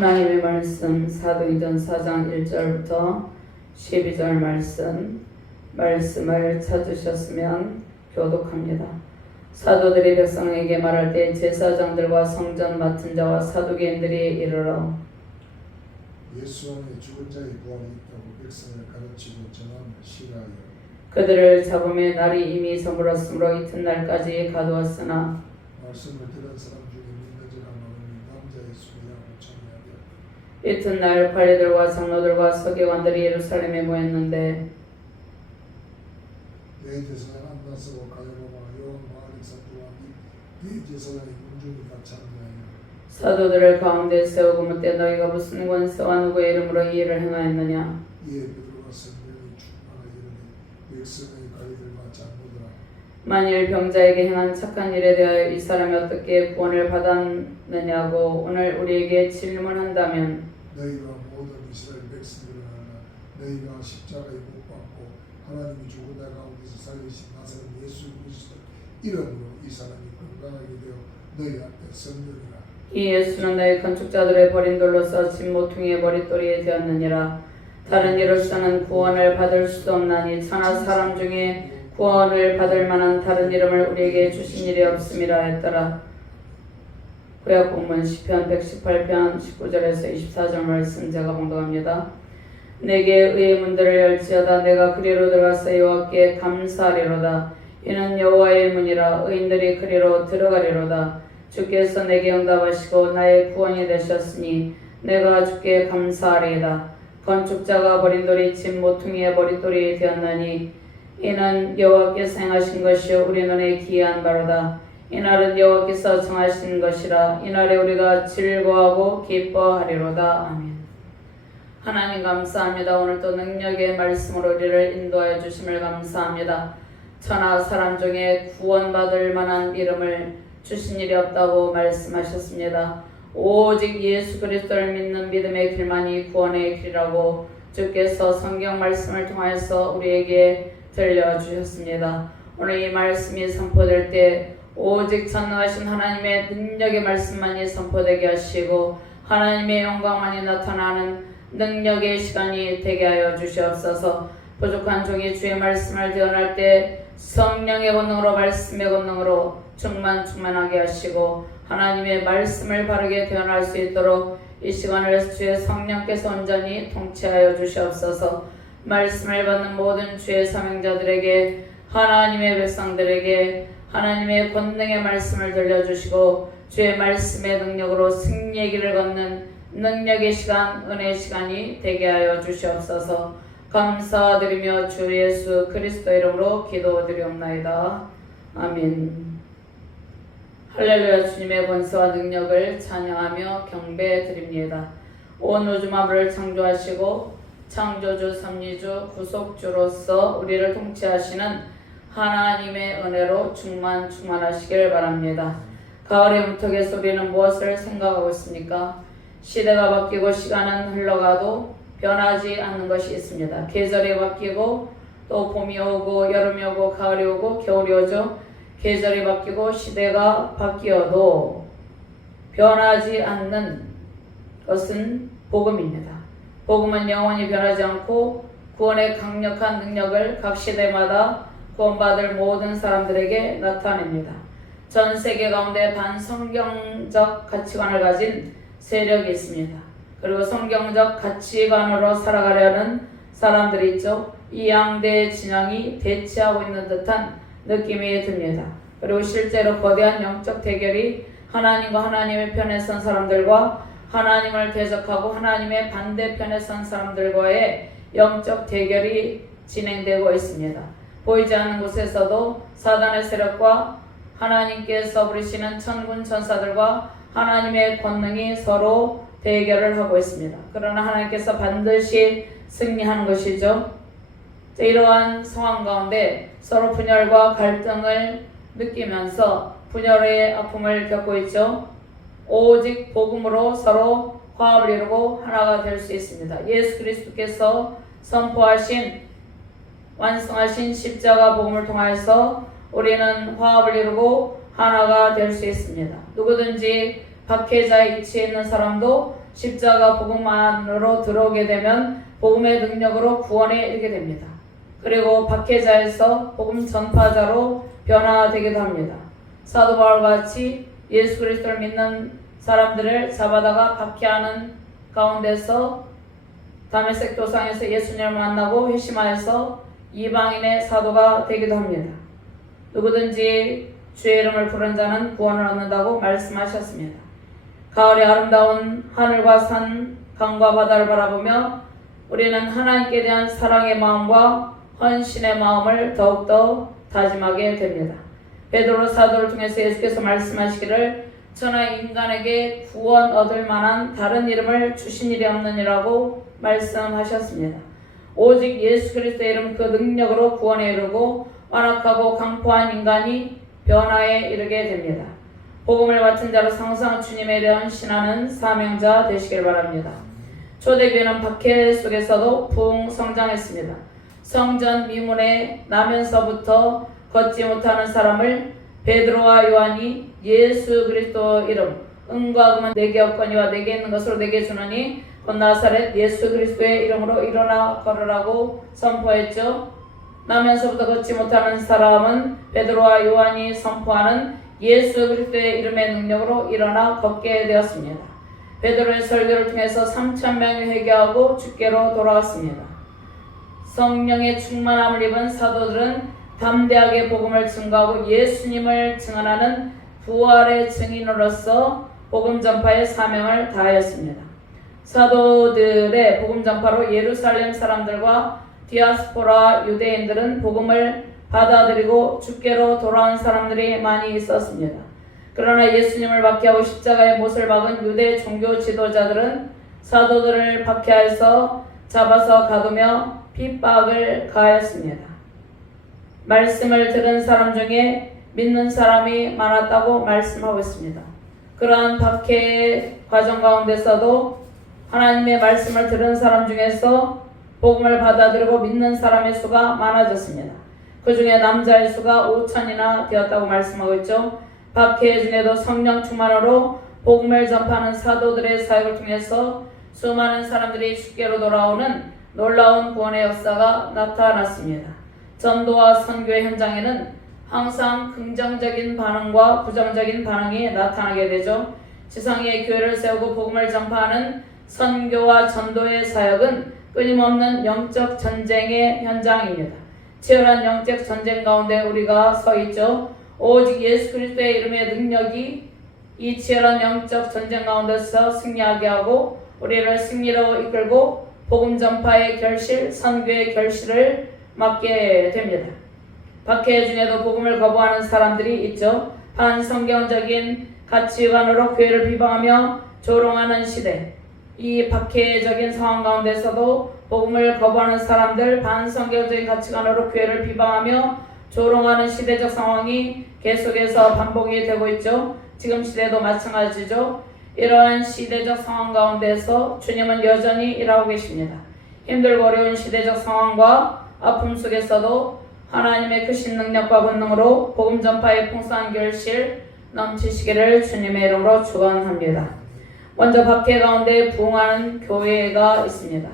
하나님의 말씀 사도행전 4장 1절부터 12절 말씀을 찾으셨으면 교독합니다. 사도들이 백성에게 말할 때 제사장들과 성전 맡은 자와 사두개인들이 이르러 예수 안에 죽은 자의 부활이 있다고 백성을 가르치고 전하며 시라하여 그들을 잡음에 날이 이미 저물었으므로 이튿날까지 가두었으나 말씀을 들은 사람 중에 믿는 자가 많으니 남자의 수야고 청하되 이튿날 관리들과 장로들과 서기관들이 예루살렘에 모였는데 대제사장 안나스와 가야바와 요한 바알릭 사도와 및 대제사장의 군중이 같이 함께하여 사도들을 가운데 세우고 묻되 너희가 무슨 권세와 누구의 이름으로 이 일을 행하였느냐. 이에 베드로가 성령이 충만하여 이르되 백성의 관리들과 장로들아 만일 병자에게 행한 착한 일에 대하여 이 사람이 어떻게 구원을 받았느냐고 오늘 우리에게 질문한다면 너희가 모든 이스라엘 백성들을 알라 너희가 십자가에 못 박고 하나님이 죽은 자 가운데서 살리신 나사렛 예수 그리스도 이름으로 이 사람이 건강하게 되어 너희 앞에 성령이라 이 예수는 너희 건축자들의 버린 돌로서 진 모퉁이의 머릿돌이 되었느니라. 다른 이로서는 구원을 받을 수도 없나니 천하 사람 중에 구원을 받을 만한 다른 이름을 우리에게 주신 일이 없음이라 했더라. 구약 본문 시편 118편 19절에서 24절 말씀 제가 봉독합니다. 내게 의의 문들을 열지어다. 내가 그리로 들어가서 여호와께 감사하리로다. 이는 여호와의 문이라. 의인들이 그리로 들어가리로다. 주께서 내게 응답하시고 나의 구원이 되셨으니 내가 주께 감사하리이다. 건축자가 버린 돌이 진 모퉁이의 머릿돌이 되었나니 이는 여호와께서 행하신 것이요 우리 눈에 기이한 바로다. 이날은 여호와께서 정하신 것이라. 이날에 우리가 즐거워하고 기뻐하리로다. 아멘. 하나님 감사합니다. 오늘도 능력의 말씀으로 우리를 인도하여 주심을 감사합니다. 천하 사람 중에 구원받을 만한 이름을 주신 일이 없다고 말씀하셨습니다. 오직 예수 그리스도를 믿는 믿음의 길만이 구원의 길이라고 주께서 성경 말씀을 통하여서 우리에게 들려주셨습니다. 오늘 이 말씀이 선포될 때 오직 전능하신 하나님의 능력의 말씀만이 선포되게 하시고 하나님의 영광만이 나타나는 능력의 시간이 되게 하여 주시옵소서. 부족한 종이 주의 말씀을 대언할 때 성령의 권능으로 말씀의 권능으로 충만하게 하시고 하나님의 말씀을 바르게 대언할 수 있도록 이 시간을 주의 성령께서 온전히 통치하여 주시옵소서. 말씀을 받는 모든 주의 사명자들에게 하나님의 백성들에게 하나님의 권능의 말씀을 들려주시고 주의 말씀의 능력으로 승리의 길을 걷는 능력의 시간, 은혜의 시간이 되게 하여 주시옵소서. 감사드리며 주 예수 그리스도 이름으로 기도드리옵나이다. 아멘. 할렐루야. 주님의 권세와 능력을 찬양하며 경배드립니다. 온 우주 만물을 창조하시고 창조주, 섭리주, 구속주로서 우리를 통치하시는 하나님의 은혜로 충만하시길 바랍니다. 가을의 문턱에서 우리는 무엇을 생각하고 있습니까? 시대가 바뀌고 시간은 흘러가도 변하지 않는 것이 있습니다. 계절이 바뀌고 또 봄이 오고 여름이 오고 가을이 오고 겨울이 오죠. 계절이 바뀌고 시대가 바뀌어도 변하지 않는 것은 복음입니다. 복음은 영원히 변하지 않고 구원의 강력한 능력을 각 시대마다 구원받을 모든 사람들에게 나타냅니다. 전 세계 가운데 반성경적 가치관을 가진 세력이 있습니다. 그리고 성경적 가치관으로 살아가려는 사람들이 있죠. 이 양대 진영이 대치하고 있는 듯한 느낌이 듭니다. 그리고 실제로 거대한 영적 대결이 하나님과 하나님의 편에 선 사람들과 하나님을 대적하고 하나님의 반대편에 선 사람들과의 영적 대결이 진행되고 있습니다. 보이지 않는 곳에서도 사단의 세력과 하나님께서 부르시는 천군 천사들과 하나님의 권능이 서로 대결을 하고 있습니다. 그러나 하나님께서 반드시 승리하는 것이죠. 이러한 상황 가운데 서로 분열과 갈등을 느끼면서 분열의 아픔을 겪고 있죠. 오직 복음으로 서로 화합을 이루고 하나가 될 수 있습니다. 예수 그리스도께서 선포하신 완성하신 십자가 복음을 통하여서 우리는 화합을 이루고 하나가 될 수 있습니다. 누구든지 박해자의 위치에 있는 사람도 십자가 복음 안으로 들어오게 되면 복음의 능력으로 구원에 이르게 됩니다. 그리고 박해자에서 복음 전파자로 변화되기도 합니다. 사도 바울과 같이 예수 그리스도를 믿는 사람들을 잡아다가 박해하는 가운데서 다메섹 도상에서 예수님을 만나고 회심하여서 이방인의 사도가 되기도 합니다. 누구든지 주의 이름을 부른 자는 구원을 얻는다고 말씀하셨습니다. 가을의 아름다운 하늘과 산, 강과 바다를 바라보며 우리는 하나님께 대한 사랑의 마음과 헌신의 마음을 더욱더 다짐하게 됩니다. 베드로 사도를 통해서 예수께서 말씀하시기를 저나 인간에게 구원 얻을 만한 다른 이름을 주신 일이 없느니라고 말씀하셨습니다. 오직 예수 그리스도의 이름 그 능력으로 구원에 이르고 완악하고 강포한 인간이 변화에 이르게 됩니다. 복음을 맡은 자로 항상 주님에 대해 헌신하는 사명자 되시길 바랍니다. 초대교회는 박해 속에서도 부흥 성장했습니다. 성전 미문에 나면서부터 걷지 못하는 사람을 베드로와 요한이 예수 그리스도 이름 은과 금은 내게 없거니와 내게 있는 것으로 내게 주노니 곧 나사렛 예수 그리스도의 이름으로 일어나 걸으라고 선포했죠. 나면서부터 걷지 못하는 사람은 베드로와 요한이 선포하는 예수 그리스도의 이름의 능력으로 일어나 걷게 되었습니다. 베드로의 설교를 통해서 3,000명이 회개하고 주께로 돌아왔습니다. 성령의 충만함을 입은 사도들은 담대하게 복음을 증거하고 예수님을 증언하는 부활의 증인으로서 복음 전파의 사명을 다하였습니다. 사도들의 복음 전파로 예루살렘 사람들과 디아스포라 유대인들은 복음을 받아들이고 주께로 돌아온 사람들이 많이 있었습니다. 그러나 예수님을 박해하고 십자가의 못을 박은 유대 종교 지도자들은 사도들을 박해해서 잡아서 가두며 핍박을 가하였습니다. 말씀을 들은 사람 중에 믿는 사람이 많았다고 말씀하고 있습니다. 그러한 박해의 과정 가운데서도 하나님의 말씀을 들은 사람 중에서 복음을 받아들이고 믿는 사람의 수가 많아졌습니다. 그 중에 남자의 수가 5,000이나 되었다고 말씀하고 있죠. 박해 중에도 성령 충만으로 복음을 전파하는 사도들의 사역을 통해서 수많은 사람들이 주께로 돌아오는 놀라운 구원의 역사가 나타났습니다. 전도와 선교의 현장에는 항상 긍정적인 반응과 부정적인 반응이 나타나게 되죠. 지상의 교회를 세우고 복음을 전파하는 선교와 전도의 사역은 끊임없는 영적 전쟁의 현장입니다. 치열한 영적 전쟁 가운데 우리가 서 있죠. 오직 예수 그리스도의 이름의 능력이 이 치열한 영적 전쟁 가운데서 승리하게 하고 우리를 승리로 이끌고 복음 전파의 결실, 선교의 결실을 맡게 됩니다. 박해 중에도 복음을 거부하는 사람들이 있죠. 반성경적인 가치관으로 교회를 비방하며 조롱하는 시대. 이 박해적인 상황 가운데서도 복음을 거부하는 사람들, 반성경적인 가치관으로 교회를 비방하며 조롱하는 시대적 상황이 계속해서 반복이 되고 있죠. 지금 시대도 마찬가지죠. 이러한 시대적 상황 가운데서 주님은 여전히 일하고 계십니다. 힘들고 어려운 시대적 상황과 아픔 속에서도 하나님의 크신 능력과 권능으로 복음 전파의 풍성한 결실 넘치시기를 주님의 이름으로 축원합니다. 먼저 박해 가운데 부흥하는 교회가 있습니다.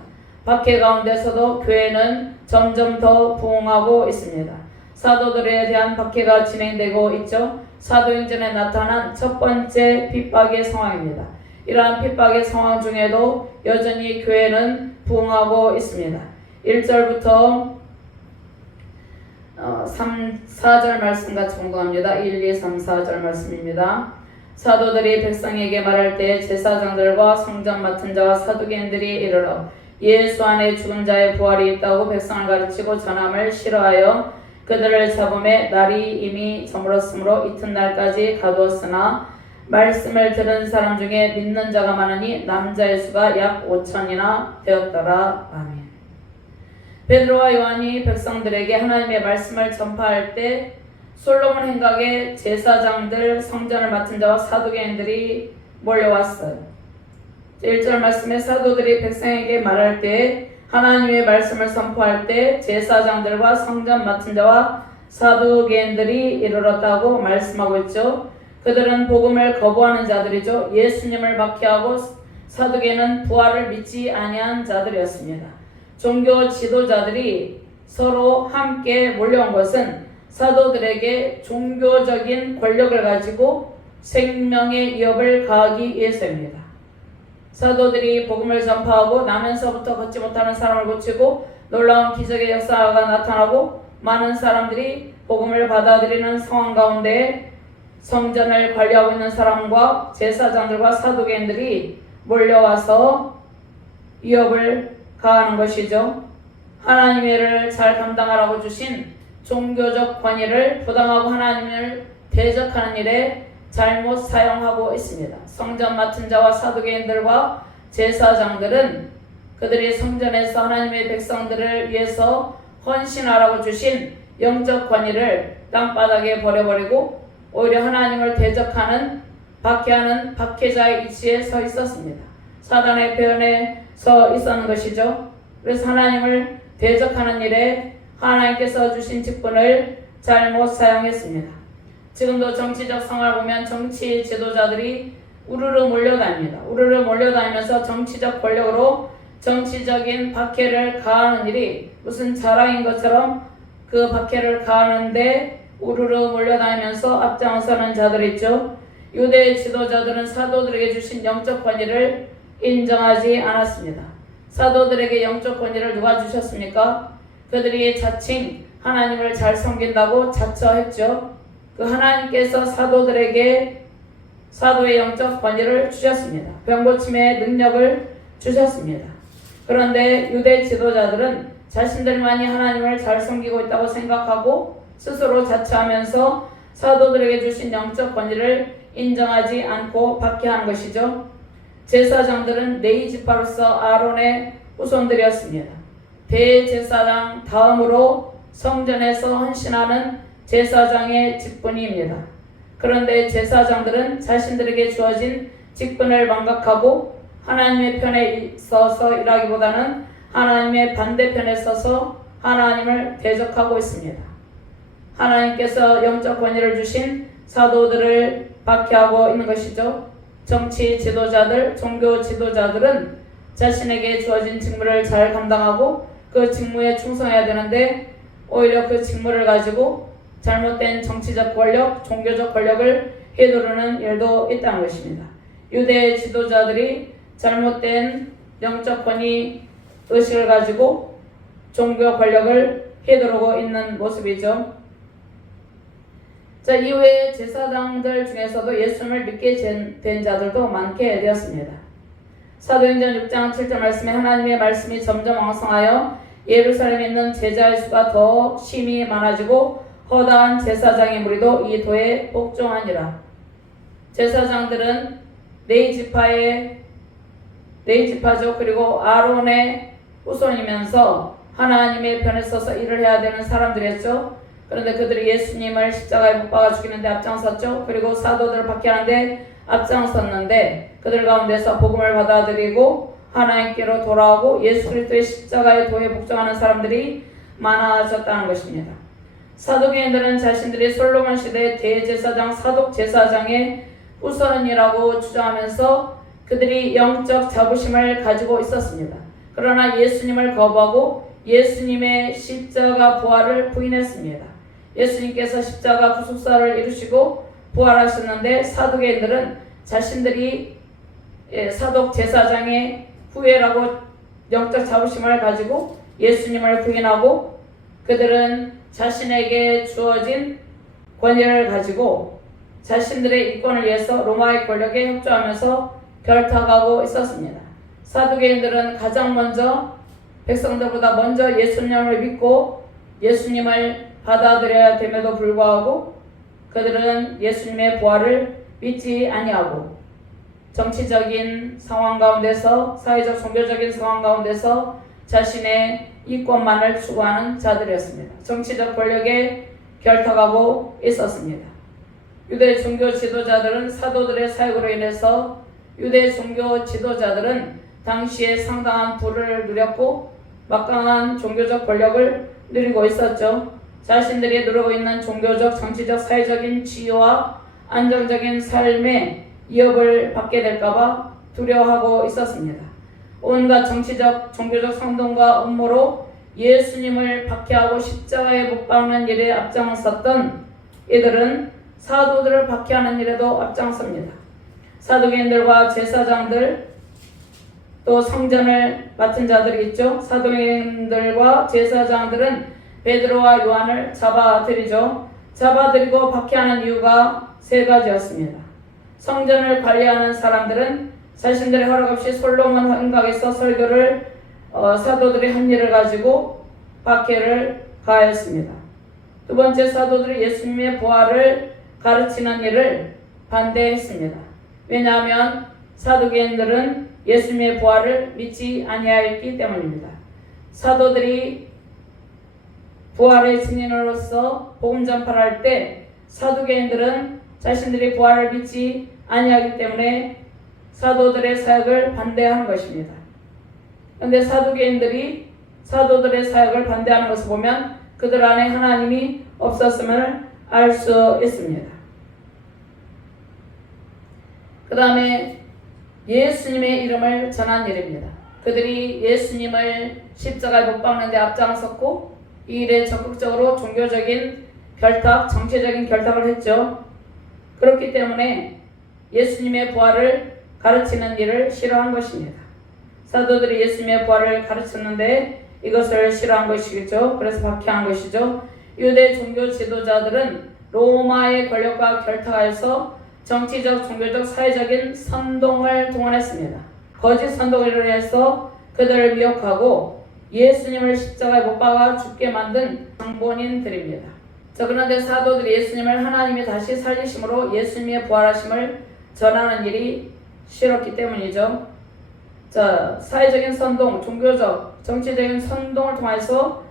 박해 가운데서도 교회는 점점 더 부흥하고 있습니다. 사도들에 대한 박해가 진행되고 있죠. 사도행전에 나타난 첫 번째 핍박의 상황입니다. 이러한 핍박의 상황 중에도 여전히 교회는 부흥하고 있습니다. 1절부터 4절 말씀 같이 공부합니다. 1, 2, 3, 4절 말씀입니다. 사도들이 백성에게 말할 때 제사장들과 성전 맡은 자와 사두개인들이 이르러 예수 안에 죽은 자의 부활이 있다고 백성을 가르치고 전함을 싫어하여 그들을 잡음에 날이 이미 저물었으므로 이튿날까지 가두었으나 말씀을 들은 사람 중에 믿는 자가 많으니 남자의 수가 약 5,000이나 되었더라. 아멘. 베드로와 요한이 백성들에게 하나님의 말씀을 전파할 때 솔로몬 행각에 제사장들, 성전을 맡은 자와 사두개인들이 몰려왔어요. 1절 말씀에 사도들이 백성에게 말할 때 하나님의 말씀을 선포할 때 제사장들과 성전 맡은 자와 사두개인들이 이르렀다고 말씀하고 있죠. 그들은 복음을 거부하는 자들이죠. 예수님을 박해하고 사두개는 부활을 믿지 아니한 자들이었습니다. 종교 지도자들이 서로 함께 몰려온 것은 사도들에게 종교적인 권력을 가지고 생명의 위협을 가하기 위해서입니다. 사도들이 복음을 전파하고 나면서부터 걷지 못하는 사람을 고치고 놀라운 기적의 역사가 나타나고 많은 사람들이 복음을 받아들이는 상황 가운데 성전을 관리하고 있는 사람과 제사장들과 사두개인들이 몰려와서 위협을 가하는 것이죠. 하나님의 일을 잘 감당하라고 주신 종교적 권위를 부당하고 하나님을 대적하는 일에 잘못 사용하고 있습니다. 성전 맡은 자와 사두개인들과 제사장들은 그들이 성전에서 하나님의 백성들을 위해서 헌신하라고 주신 영적 권위를 땅바닥에 버려버리고 오히려 하나님을 대적하는 박해하는 박해자의 위치에 서 있었습니다. 사단의 표현에 서 있었는 것이죠. 그래서 하나님을 대적하는 일에 하나님께서 주신 직분을 잘못 사용했습니다. 지금도 정치적 상황을 보면 정치 지도자들이 우르르 몰려다닙니다. 우르르 몰려다니면서 정치적 권력으로 정치적인 박해를 가하는 일이 무슨 자랑인 것처럼 그 박해를 가하는데 우르르 몰려다니면서 앞장서는 자들이 있죠. 유대 지도자들은 사도들에게 주신 영적 권위를 인정하지 않았습니다. 사도들에게 영적 권위를 누가 주셨습니까? 그들이 자칭 하나님을 잘 섬긴다고 자처했죠. 그 하나님께서 사도들에게 사도의 영적 권위를 주셨습니다. 병고침의 능력을 주셨습니다. 그런데 유대 지도자들은 자신들만이 하나님을 잘 섬기고 있다고 생각하고 스스로 자처하면서 사도들에게 주신 영적 권위를 인정하지 않고 박해한 것이죠. 제사장들은 레위 지파로서 아론의 후손들이었습니다. 대제사장 다음으로 성전에서 헌신하는 제사장의 직분입니다. 그런데 제사장들은 자신들에게 주어진 직분을 망각하고 하나님의 편에 서서 일하기보다는 하나님의 반대편에 서서 하나님을 대적하고 있습니다. 하나님께서 영적 권위를 주신 사도들을 박해하고 있는 것이죠. 정치 지도자들, 종교 지도자들은 자신에게 주어진 직무를 잘 감당하고 그 직무에 충성해야 되는데 오히려 그 직무를 가지고 잘못된 정치적 권력, 종교적 권력을 휘두르는 일도 있다는 것입니다. 유대 지도자들이 잘못된 영적 권위 의식을 가지고 종교 권력을 휘두르고 있는 모습이죠. 자, 이후에 제사장들 중에서도 예수님을 믿게 된 자들도 많게 되었습니다. 사도행전 6장 7절 말씀에 하나님의 말씀이 점점 왕성하여 예루살렘에 있는 제자의 수가 더 심히 많아지고 허다한 제사장의 무리도 이 도에 복종하니라. 제사장들은 레위 지파죠. 그리고 아론의 후손이면서 하나님의 편에 서서 일을 해야 되는 사람들이었죠. 그런데 그들이 예수님을 십자가에 못 박아 죽이는데 앞장섰죠. 그리고 사도들을 박해하는데 앞장섰는데 그들 가운데서 복음을 받아들이고 하나님께로 돌아오고 예수 그리스도의 십자가의 도에 복종하는 사람들이 많아졌다는 것입니다. 사두개인들은 자신들이 솔로몬 시대 대제사장 사독 제사장의 후손이라고 주장하면서 그들이 영적 자부심을 가지고 있었습니다. 그러나 예수님을 거부하고 예수님의 십자가 부활을 부인했습니다. 예수님께서 십자가 구속사를 이루시고 부활하셨는데 사두개인들은 자신들이 사독 제사장의 후예라고 영적 자부심을 가지고 예수님을 부인하고 그들은 자신에게 주어진 권위를 가지고 자신들의 이권을 위해서 로마의 권력에 협조하면서 결탁하고 있었습니다. 사두개인들은 가장 먼저 백성들보다 먼저 예수님을 믿고 예수님을 받아들여야 됨에도 불구하고 그들은 예수님의 부활을 믿지 아니하고 정치적인 상황 가운데서 사회적 종교적인 상황 가운데서 자신의 이권만을 추구하는 자들이었습니다. 정치적 권력에 결탁하고 있었습니다. 유대 종교 지도자들은 사도들의 사역으로 인해서 유대 종교 지도자들은 당시에 상당한 부를 누렸고 막강한 종교적 권력을 누리고 있었죠. 자신들이 누리고 있는 종교적, 정치적, 사회적인 지위와 안정적인 삶에 위협을 받게 될까봐 두려워하고 있었습니다. 온갖 정치적, 종교적 선동과 음모로 예수님을 박해하고 십자가에 못 박는 일에 앞장섰던 이들은 사도들을 박해하는 일에도 앞장섭니다. 사두개인들과 제사장들, 또 성전을 맡은 자들이 있죠. 사도개인들과 제사장들은 베드로와 요한을 잡아들이죠. 잡아들이고 박해하는 이유가 세 가지였습니다. 성전을 관리하는 사람들은 자신들의 허락 없이 솔로몬 환각에서 설교를 사도들이 한 일을 가지고 박해를 가하였습니다. 두 번째, 사도들이 예수님의 부활을 가르치는 일을 반대했습니다. 왜냐하면 사두개인들은 예수님의 부활을 믿지 아니하였기 때문입니다. 사도들이 부활의 증인으로서 복음 전파를 할 때 사두개인들은 자신들이 부활을 믿지 아니하기 때문에 사도들의 사역을 반대하는 것입니다. 그런데 사두개인들이 사도들의 사역을 반대하는 것을 보면 그들 안에 하나님이 없었음을 알 수 있습니다. 그 다음에 예수님의 이름을 전한 일입니다. 그들이 예수님을 십자가에 못 박는 데 앞장섰고 이 일에 적극적으로 종교적인 결탁, 정치적인 결탁을 했죠. 그렇기 때문에 예수님의 부활을 가르치는 일을 싫어한 것입니다. 사도들이 예수님의 부활을 가르쳤는데 이것을 싫어한 것이겠죠. 그래서 박해한 것이죠. 유대 종교 지도자들은 로마의 권력과 결탁하여서 정치적, 종교적, 사회적인 선동을 동원했습니다. 거짓 선동을 인해서 그들을 미혹하고 예수님을 십자가에 못 박아 죽게 만든 장본인들입니다. 자, 그런데 사도들이 예수님을 하나님이 다시 살리심으로 예수님의 부활하심을 전하는 일이 싫었기 때문이죠. 자, 사회적인 선동, 종교적, 정치적인 선동을 통해서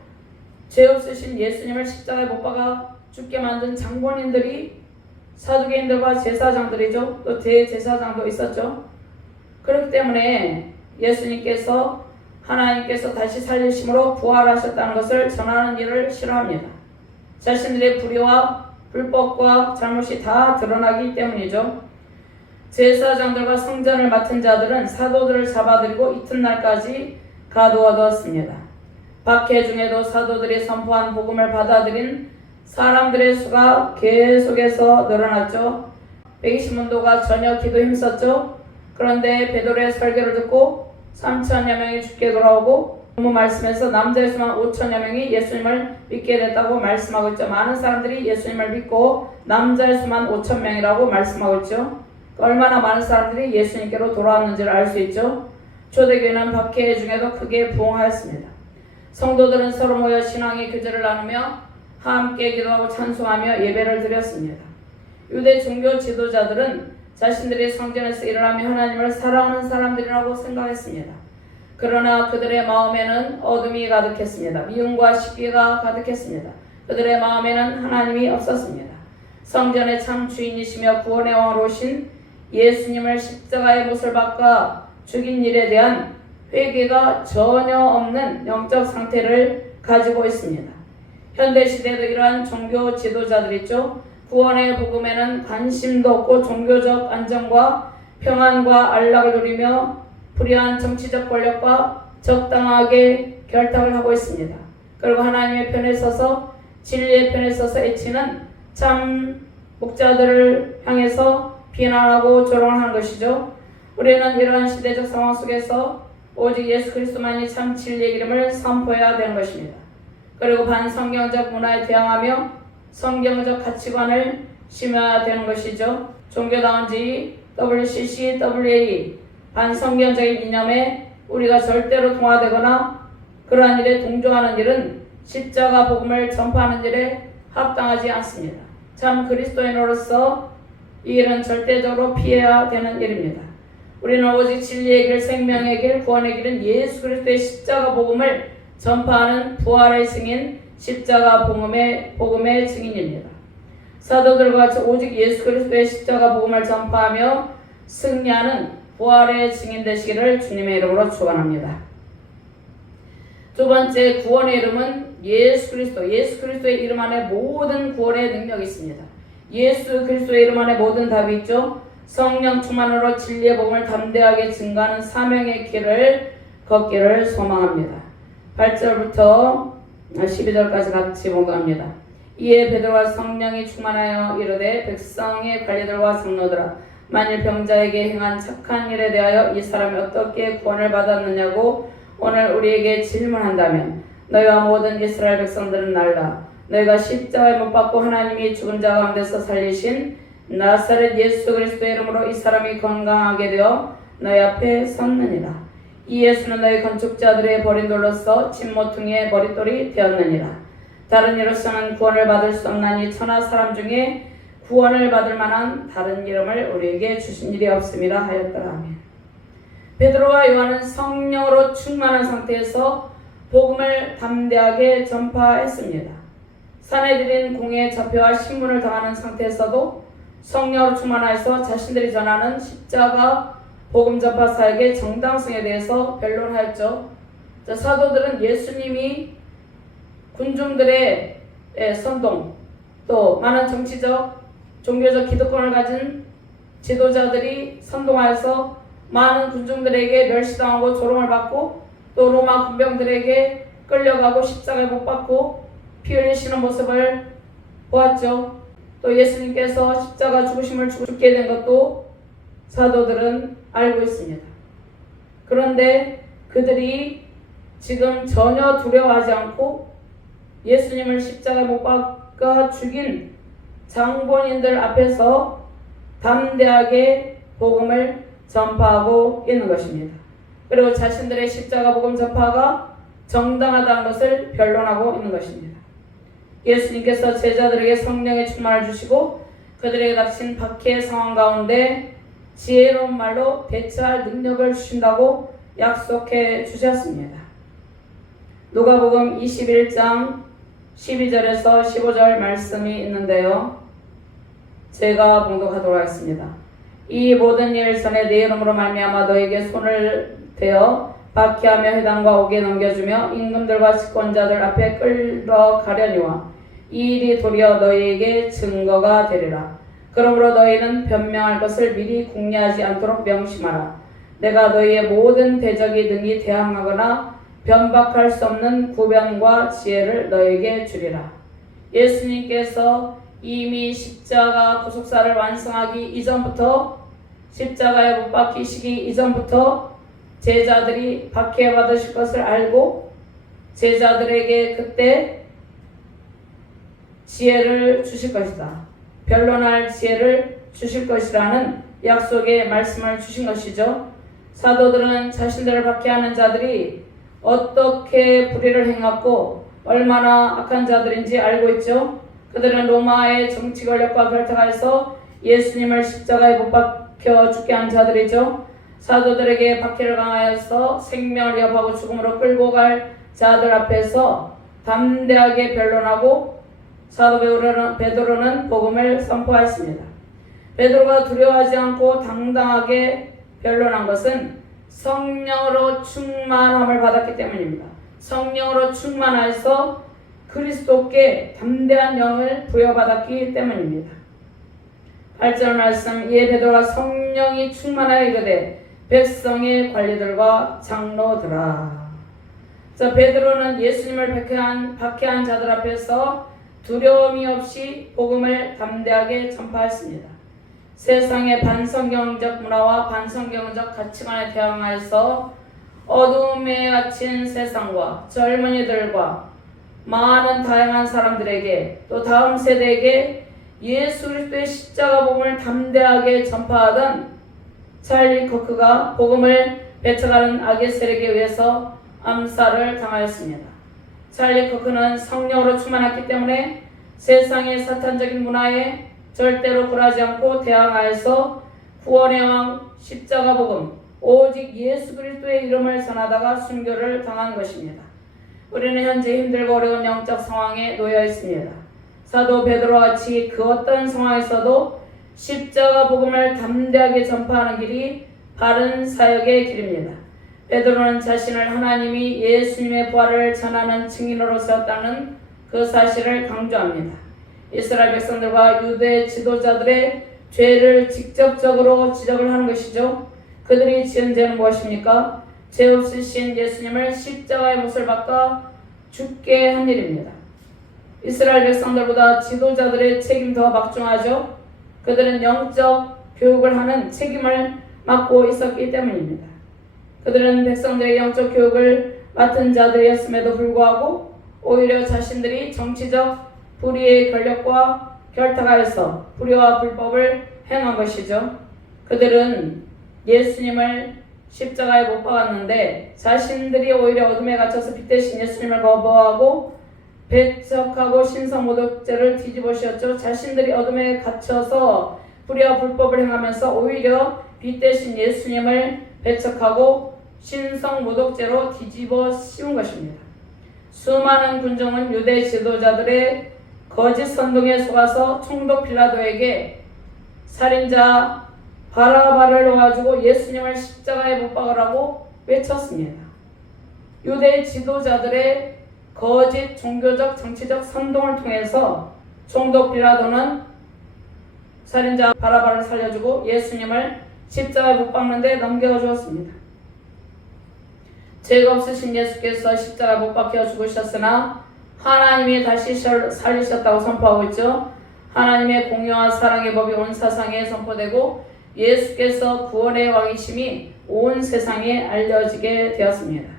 죄 없으신 예수님을 십자가에 못 박아 죽게 만든 장본인들이 사두개인들과 제사장들이죠. 또 대제사장도 있었죠. 그렇기 때문에 예수님께서 하나님께서 다시 살리심으로 부활하셨다는 것을 전하는 일을 싫어합니다. 자신들의 불의와 불법과 잘못이 다 드러나기 때문이죠. 제사장들과 성전을 맡은 자들은 사도들을 잡아들이고 이튿날까지 가두어두었습니다. 박해 중에도 사도들이 선포한 복음을 받아들인 사람들의 수가 계속해서 늘어났죠. 120문도가 전혀 기도 힘썼죠. 그런데 베드로의 설교를 듣고 3천여 명이 죽게 돌아오고 본문 말씀에서 남자의 수만 5천여 명이 예수님을 믿게 됐다고 말씀하고 있죠. 많은 사람들이 예수님을 믿고 남자의 수만 5천 명이라고 말씀하고 있죠. 얼마나 많은 사람들이 예수님께로 돌아왔는지를 알 수 있죠. 초대교회는 박해 중에도 크게 부흥하였습니다. 성도들은 서로 모여 신앙의 교제를 나누며 함께 기도하고 찬송하며 예배를 드렸습니다. 유대 종교 지도자들은 자신들이 성전에서 일을 하며 하나님을 사랑하는 사람들이라고 생각했습니다. 그러나 그들의 마음에는 어둠이 가득했습니다. 미움과 시기가 가득했습니다. 그들의 마음에는 하나님이 없었습니다. 성전의 참 주인이시며 구원의 왕으로 오신 예수님을 십자가의 못을 박아 죽인 일에 대한 회개가 전혀 없는 영적 상태를 가지고 있습니다. 현대시대에도 이러한 종교 지도자들 있죠. 구원의 복음에는 관심도 없고 종교적 안정과 평안과 안락을 누리며 불의한 정치적 권력과 적당하게 결탁을 하고 있습니다. 그리고 하나님의 편에 서서 진리의 편에 서서 애치는 참 목자들을 향해서 비난하고 조롱을 하는 것이죠. 우리는 이러한 시대적 상황 속에서 오직 예수 그리스도만이 참 진리의 이름을 선포해야 되는 것입니다. 그리고 반성경적 문화에 대항하며 성경적 가치관을 심어야 되는 것이죠. 종교다운지 WCC, WA 반성경적인 이념에 우리가 절대로 동화되거나 그러한 일에 동조하는 일은 십자가 복음을 전파하는 일에 합당하지 않습니다. 참 그리스도인으로서 이 일은 절대적으로 피해야 되는 일입니다. 우리는 오직 진리의 길, 생명의 길, 구원의 길은 예수 그리스도의 십자가 복음을 전파하는 부활의 증인, 십자가 복음의 증인입니다. 사도들과 같이 오직 예수 그리스도의 십자가 복음을 전파하며 승리하는 부활의 증인 되시기를 주님의 이름으로 축원합니다. 두 번째, 구원의 이름은 예수 그리스도. 예수 그리스도의 이름 안에 모든 구원의 능력이 있습니다. 예수 그리스도의 이름 안에 모든 답이 있죠. 성령 충만으로 진리의 복음을 담대하게 증거하는 사명의 길을 걷기를 소망합니다. 8절부터 12절까지 같이 봉독합니다. 이에 베드로가 성령이 충만하여 이르되 백성의 관리들과 장로들아 만일 병자에게 행한 착한 일에 대하여 이 사람이 어떻게 구원을 받았느냐고 오늘 우리에게 질문한다면 너희와 모든 이스라엘 백성들은 날라 너희가 십자가에 못 박고 하나님이 죽은 자 가운데서 살리신 나사렛 예수 그리스도의 이름으로 이 사람이 건강하게 되어 너희 앞에 섰느니라. 이 예수는 너희 건축자들의 버린 돌로서 진모퉁이의 머릿돌이 되었느니라. 다른 이로서는 구원을 받을 수 없나니 천하 사람 중에 구원을 받을 만한 다른 이름을 우리에게 주신 일이 없음이라 하였더라. 아멘. 베드로와 요한은 성령으로 충만한 상태에서 복음을 담대하게 전파했습니다. 사내들인 공의 잡혀와 신문을 당하는 상태에서도 성령으로 충만하여서 자신들이 전하는 십자가 복음 전파 사역의 정당성에 대해서 변론하였죠. 사도들은 예수님이 군중들의 선동 또 많은 정치적 종교적 기득권을 가진 지도자들이 선동하여서 많은 군중들에게 멸시당하고 조롱을 받고 또 로마 군병들에게 끌려가고 십자가에 못 박고 피 흘리시는 모습을 보았죠. 또 예수님께서 십자가 죽으심을 죽게 된 것도 사도들은 알고 있습니다. 그런데 그들이 지금 전혀 두려워하지 않고 예수님을 십자가에 못 박아 죽인 장본인들 앞에서 담대하게 복음을 전파하고 있는 것입니다. 그리고 자신들의 십자가 복음 전파가 정당하다는 것을 변론하고 있는 것입니다. 예수님께서 제자들에게 성령의 충만을 주시고 그들에게 닥친 박해의 상황 가운데 지혜로운 말로 대처할 능력을 주신다고 약속해 주셨습니다. 누가복음 21장 12절에서 15절 말씀이 있는데요. 제가 봉독하도록 하겠습니다. 이 모든 일 전에 내 이름으로 말미암아 너에게 손을 대어 박해하며 회당과 옥에 넘겨주며 임금들과 집권자들 앞에 끌어가려니와 이 일이 도리어 너희에게 증거가 되리라. 그러므로 너희는 변명할 것을 미리 궁리하지 않도록 명심하라. 내가 너희의 모든 대적이 능히 대항하거나 변박할 수 없는 구변과 지혜를 너희에게 주리라. 예수님께서 이미 십자가 구속사를 완성하기 이전부터 십자가에 못 박히시기 이전부터 제자들이 박해받으실 것을 알고 제자들에게 그때 지혜를 주실 것이다. 변론할 지혜를 주실 것이라는 약속의 말씀을 주신 것이죠. 사도들은 자신들을 박해하는 자들이 어떻게 불의를 행했고 얼마나 악한 자들인지 알고 있죠. 그들은 로마의 정치 권력과 결탁하여서 예수님을 십자가에 못 박혀 죽게 한 자들이죠. 사도들에게 박해를 강하여서 생명을 위협하고 죽음으로 끌고 갈 자들 앞에서 담대하게 변론하고 사도 베드로는 복음을 선포하였습니다. 베드로가 두려워하지 않고 당당하게 변론한 것은 성령으로 충만함을 받았기 때문입니다. 성령으로 충만하여서 그리스도께 담대한 영을 부여받았기 때문입니다. 8절 말씀 이에 베드로가 성령이 충만하여 이르되 백성의 관리들과 장로들아. 베드로는 예수님을 박해한 자들 앞에서 두려움이 없이 복음을 담대하게 전파했습니다. 세상의 반성경적 문화와 반성경적 가치관에 대항하여서 어둠에 갇힌 세상과 젊은이들과 많은 다양한 사람들에게 또 다음 세대에게 예수 그리스도의 십자가 복음을 담대하게 전파하던 찰리 코크가 복음을 배척하는 악의 세력에 의해서 암살을 당하였습니다. 찰리 코크는 성령으로 충만했기 때문에 세상의 사탄적인 문화에 절대로 굴하지 않고 대항하여서 구원의 왕 십자가 복음 오직 예수 그리스도의 이름을 전하다가 순교를 당한 것입니다. 우리는 현재 힘들고 어려운 영적 상황에 놓여 있습니다. 사도 베드로와 같이 그 어떤 상황에서도 십자가 복음을 담대하게 전파하는 길이 바른 사역의 길입니다. 베드로는 자신을 하나님이 예수님의 부활을 전하는 증인으로 세웠다는 그 사실을 강조합니다. 이스라엘 백성들과 유대 지도자들의 죄를 직접적으로 지적을 하는 것이죠. 그들이 지은 죄는 무엇입니까? 죄 없으신 예수님을 십자가의 못을 박아 죽게 한 일입니다. 이스라엘 백성들보다 지도자들의 책임이 더 막중하죠. 그들은 영적 교육을 하는 책임을 맡고 있었기 때문입니다. 그들은 백성들의 영적 교육을 맡은 자들이었음에도 불구하고 오히려 자신들이 정치적 불의의 권력과 결탁하여서 불의와 불법을 행한 것이죠. 그들은 예수님을 십자가에 못 박았는데 자신들이 오히려 어둠에 갇혀서 빛 대신 예수님을 거부하고 배척하고 신성모독죄를 뒤집어 씌웠죠. 자신들이 어둠에 갇혀서 불의와 불법을 행하면서 오히려 빛 대신 예수님을 배척하고 신성모독죄로 뒤집어 씌운 것입니다. 수많은 군중은 유대 지도자들의 거짓 선동에 속아서 총독 빌라도에게 살인자 바라바를 놓아주고 예수님을 십자가에 못 박으라고 외쳤습니다. 유대 지도자들의 거짓 종교적 정치적 선동을 통해서 총독 빌라도는 살인자 바라바를 살려주고 예수님을 십자가에 못 박는데 넘겨 주었습니다. 죄가 없으신 예수께서 십자가에 못 박혀 죽으셨으나 하나님이 다시 살리셨다고 선포하고 있죠. 하나님의 공의와 사랑의 법이 온 세상에 선포되고 예수께서 구원의 왕이심이 온 세상에 알려지게 되었습니다.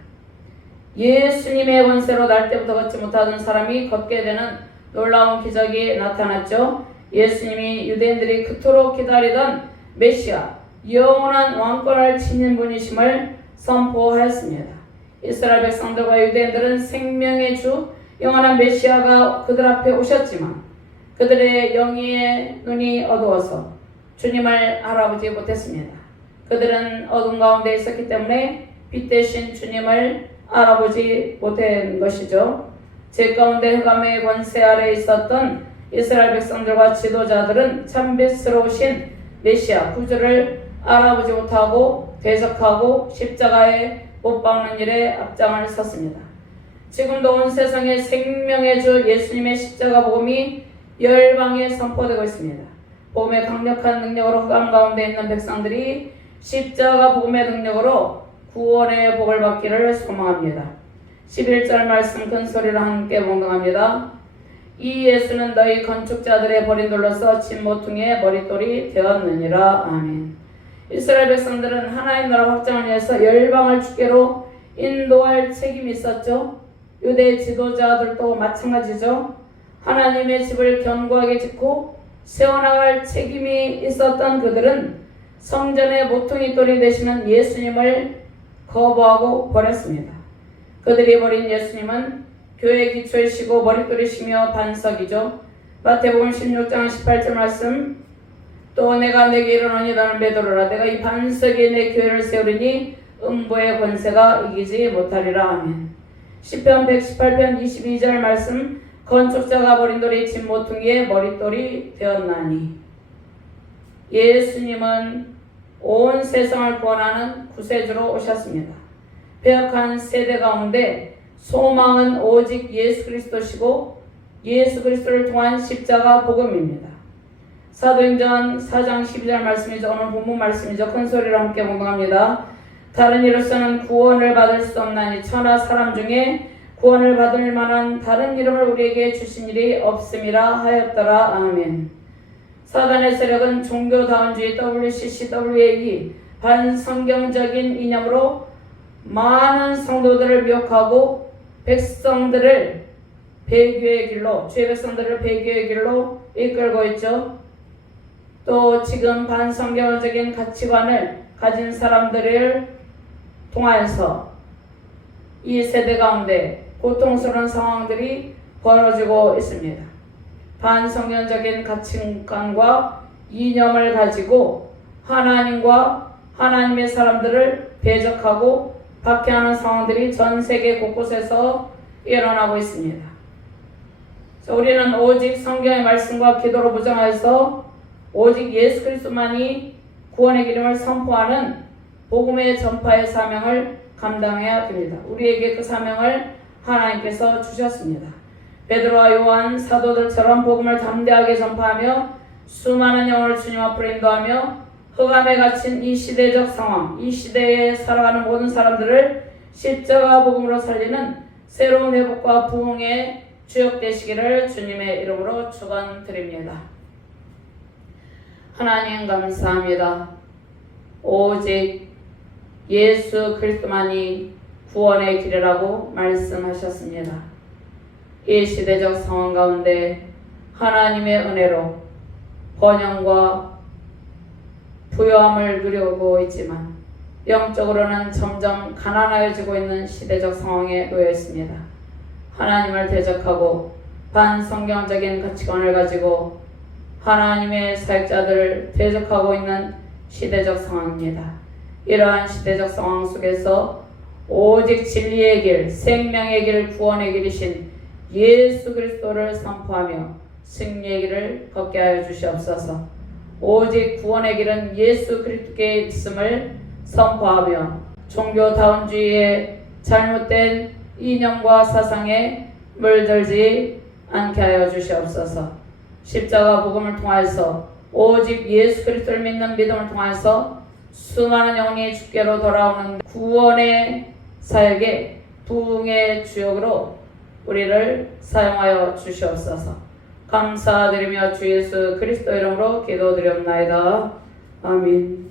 예수님의 권세로 날 때부터 걷지 못하던 사람이 걷게 되는 놀라운 기적이 나타났죠. 예수님이 유대인들이 그토록 기다리던 메시아, 영원한 왕권을 지닌 분이심을 선포하였습니다. 이스라엘 백성들과 유대인들은 생명의 주 영원한 메시아가 그들 앞에 오셨지만 그들의 영의 눈이 어두워서 주님을 알아보지 못했습니다. 그들은 어둠 가운데 있었기 때문에 빛 대신 주님을 알아보지 못한 것이죠. 죄 가운데 흑암의 권세 아래 있었던 이스라엘 백성들과 지도자들은 참빛스러우신 메시아 구주를 알아보지 못하고 대적하고 십자가에 못 박는 일에 앞장을 섰습니다. 지금도 온 세상에 생명의 주 예수님의 십자가 복음이 열방에 선포되고 있습니다. 복음의 강력한 능력으로 흑암 가운데 있는 백성들이 십자가 복음의 능력으로 구원의 복을 받기를 소망합니다. 11절 말씀 큰 소리로 함께 봉독합니다. 이 예수는 너희 건축자들의 버린 돌로서 진 모퉁이의 머릿돌이 되었느니라. 아멘. 이스라엘 백성들은 하나님 나라 확장을 위해서 열방을 주께로 인도할 책임이 있었죠. 유대 지도자들도 마찬가지죠. 하나님의 집을 견고하게 짓고 세워나갈 책임이 있었던 그들은 성전의 모퉁이 돌이 되시는 예수님을 거부하고 버렸습니다. 그들이 버린 예수님은 교회의 기초이시고 머릿돌이시며 반석이죠. 마태복음 16장 18절 말씀, 또 내가 내게 이르노니 너는 베드로라. 내가 이 반석에 내 교회를 세우리니 음부의 권세가 이기지 못하리라. 아멘. 시편 118편 22절 말씀, 건축자가 버린 돌이 진 모퉁이의 머릿돌이 되었나니. 예수님은 온 세상을 구원하는 구세주로 오셨습니다. 배역한 세대 가운데 소망은 오직 예수 그리스도시고 예수 그리스도를 통한 십자가 복음입니다. 사도행전 4장 12절 말씀이죠. 오늘 본문 말씀이죠. 큰 소리로 함께 봉독합니다. 다른 이로서는 구원을 받을 수 없나니 천하 사람 중에 구원을 받을 만한 다른 이름을 우리에게 주신 일이 없음이라 하였더라. 아멘. 사단의 세력은 종교다운주의 WCCWA 반성경적인 이념으로 많은 성도들을 미혹하고 백성들을 배교의 길로, 주의 백성들을 배교의 길로 이끌고 있죠. 또 지금 반성경적인 가치관을 가진 사람들을 통하여서 이 세대 가운데 고통스러운 상황들이 벌어지고 있습니다. 반성경적인 가치관과 이념을 가지고 하나님과 하나님의 사람들을 배적하고 박해하는 상황들이 전 세계 곳곳에서 일어나고 있습니다. 우리는 오직 성경의 말씀과 기도로 무장하여서 오직 예수 그리스도만이 구원의 기름을 선포하는 복음의 전파의 사명을 감당해야 됩니다. 우리에게 그 사명을 하나님께서 주셨습니다. 베드로와 요한 사도들처럼 복음을 담대하게 전파하며 수많은 영혼을 주님 앞으로 인도하며 흑암에 갇힌 이 시대적 상황, 이 시대에 살아가는 모든 사람들을 십자가 복음으로 살리는 새로운 회복과 부흥의 주역 되시기를 주님의 이름으로 축원드립니다. 하나님 감사합니다. 오직 예수 그리스도만이 구원의 길이라고 말씀하셨습니다. 이 시대적 상황 가운데 하나님의 은혜로 번영과 부요함을 누리고 있지만 영적으로는 점점 가난해지고 있는 시대적 상황에 놓여 있습니다. 하나님을 대적하고 반성경적인 가치관을 가지고 하나님의 사역자들을 대적하고 있는 시대적 상황입니다. 이러한 시대적 상황 속에서 오직 진리의 길, 생명의 길, 구원의 길이신 예수 그리스도를 선포하며 승리의 길을 걷게 하여 주시옵소서. 오직 구원의 길은 예수 그리스도께 있음을 선포하며 종교다운주의의 잘못된 이념과 사상에 물들지 않게 하여 주시옵소서. 십자가 복음을 통하여서 오직 예수 그리스도를 믿는 믿음을 통하여서 수많은 영혼이 주께로 돌아오는 구원의 사역의 부흥의 주역으로 우리를 사용하여 주시옵소서. 감사드리며 주 예수 그리스도 이름으로 기도드리옵나이다. 아멘.